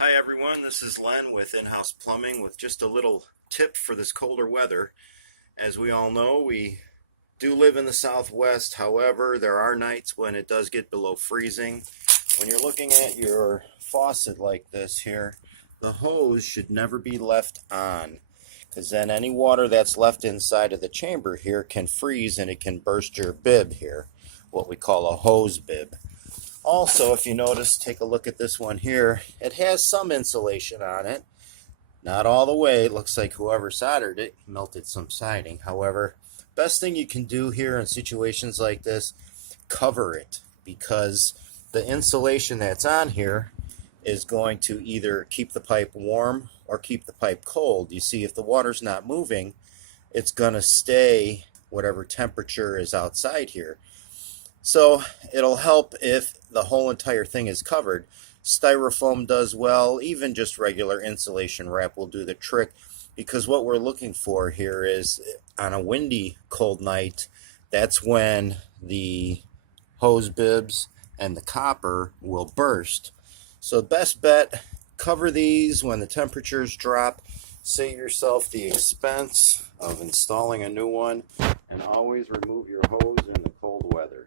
Hi everyone, this is Len with In-House Plumbing with just a little tip for this colder weather. As we all know, we do live in the Southwest. However, there are nights when it does get below freezing. When you're looking at your faucet like this here, the hose should never be left on, because then any water that's left inside of the chamber here can freeze and it can burst your bib here, what we call a hose bib. Also, if you notice, take a look at this one here. It has some insulation on it. Not all the way. It looks like whoever soldered it melted some siding. However, best thing you can do here in situations like this, cover it, because the insulation that's on here is going to either keep the pipe warm or keep the pipe cold. You see, if the water's not moving, it's going to stay whatever temperature is outside here. So it'll help if the whole entire thing is covered. Styrofoam does well. Even just regular insulation wrap will do the trick, because what we're looking for here is on a windy, cold night, that's when the hose bibs and the copper will burst. So best bet, cover these when the temperatures drop. Save yourself the expense of installing a new one, and always remove your hose in the cold weather.